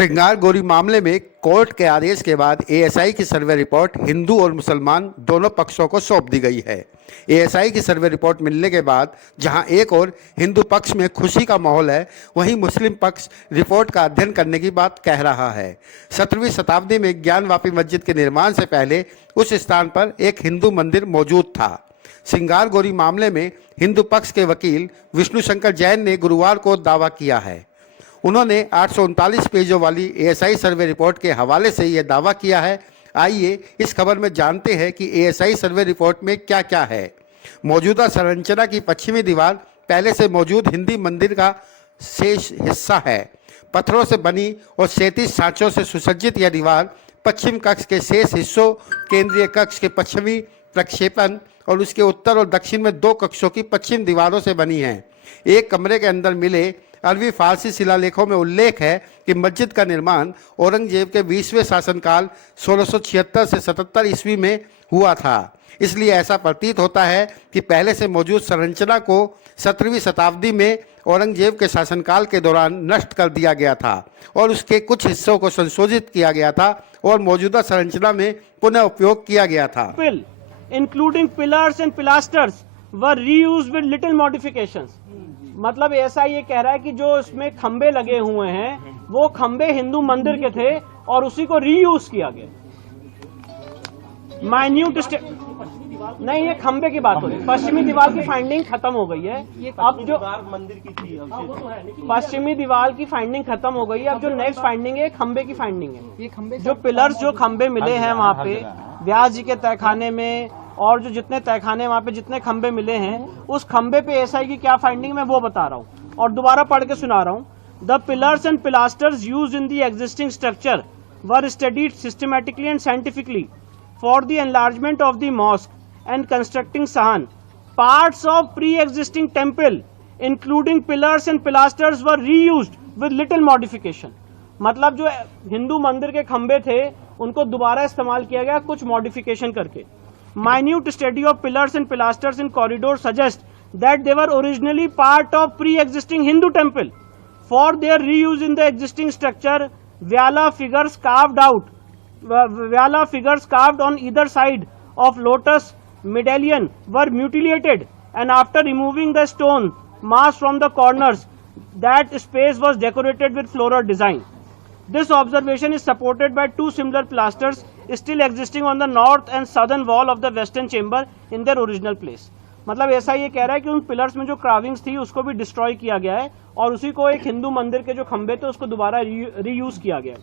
श्रृंगार गोरी मामले में कोर्ट के आदेश के बाद एएसआई की सर्वे रिपोर्ट हिंदू और मुसलमान दोनों पक्षों को सौंप दी गई है। एएसआई की सर्वे रिपोर्ट मिलने के बाद जहां एक और हिंदू पक्ष में खुशी का माहौल है, वहीं मुस्लिम पक्ष रिपोर्ट का अध्ययन करने की बात कह रहा है। 17वीं शताब्दी में ज्ञानवापी मस्जिद के निर्माण से पहले उस स्थान पर एक हिंदू मंदिर मौजूद था। श्रृंगार गोरी मामले में हिंदू पक्ष के वकील विष्णु शंकर जैन ने गुरुवार को दावा किया है। उन्होंने 839 पेजों वाली एएसआई सर्वे रिपोर्ट के हवाले से यह दावा किया है। आइए इस खबर में जानते हैं कि एएसआई सर्वे रिपोर्ट में क्या क्या है। मौजूदा संरचना की पश्चिमी दीवार पहले से मौजूद हिंदी मंदिर का शेष हिस्सा है। पत्थरों से बनी और 37 सांचों से सुसज्जित यह दीवार पश्चिम कक्ष के शेष हिस्सों, केंद्रीय कक्ष के पश्चिमी प्रक्षेपण और उसके उत्तर और दक्षिण में 2 कक्षों की पश्चिम दीवारों से बनी है। एक कमरे के अंदर मिले अरबी फारसी शिलालेखों में उल्लेख है कि मस्जिद का निर्माण औरंगजेब के 20वें शासनकाल 1676 से 77 ईस्वी में हुआ था। इसलिए ऐसा प्रतीत होता है कि पहले से मौजूद संरचना को 17वीं शताब्दी में औरंगजेब के शासनकाल के दौरान नष्ट कर दिया गया था और उसके कुछ हिस्सों को संशोधित किया गया था और मौजूदा संरचना में पुनः उपयोग किया गया था। Including pillars and pilasters were reused with little modifications. मतलब ऐसा ये कह रहा है कि जो इसमें खंबे लगे हुए हैं वो खंबे हिंदू मंदिर के थे और उसी को रीयूज किया गया। माइन्यूट नहीं, ये खंबे की बात हो रही है। पश्चिमी दीवार की फाइंडिंग खत्म हो गई है। अब जो मंदिर की थी, पश्चिमी दीवार की फाइंडिंग खत्म हो गई है। अब जो नेक्स्ट फाइंडिंग है खंबे की फाइंडिंग है। ये खंबे जो पिलर्स जो खंबे मिले हैं वहाँ पे व्यास जी के तहखाने में और जो जितने तहखाने वहाँ पे जितने खंबे मिले हैं उस खंबे पे एएसआई की क्या फाइंडिंग मैं वो बता रहा हूँ और दोबारा पढ़ के सुना रहा हूँ। The pillars and pilasters used in the existing structure were studied systematically and scientifically for the enlargement of the mosque and constructing sahan. Parts of pre-existing temple including pillars and pilasters were reused with little modification. मतलब जो हिंदू मंदिर के खंबे थे उनको दोबारा इस्तेमाल किया गया कुछ मॉडिफिकेशन करके। Minute study of pillars and pilasters in corridor suggests that they were originally part of pre-existing Hindu temple. For their reuse in the existing structure, Vyala figures carved on either side of lotus medallion were mutilated, and after removing the stone mass from the corners, that space was decorated with floral design. This observation is supported by 2 similar pilasters still existing on the north and southern wall of the western chamber in their original place. मतलब ऐसा ये कह रहा है कि उन pillars में जो क्राविंग्स थी उसको भी डिस्ट्रॉय किया गया है और उसी को एक हिंदू मंदिर के जो खंबे थे उसको दोबारा रीयूज किया गया है।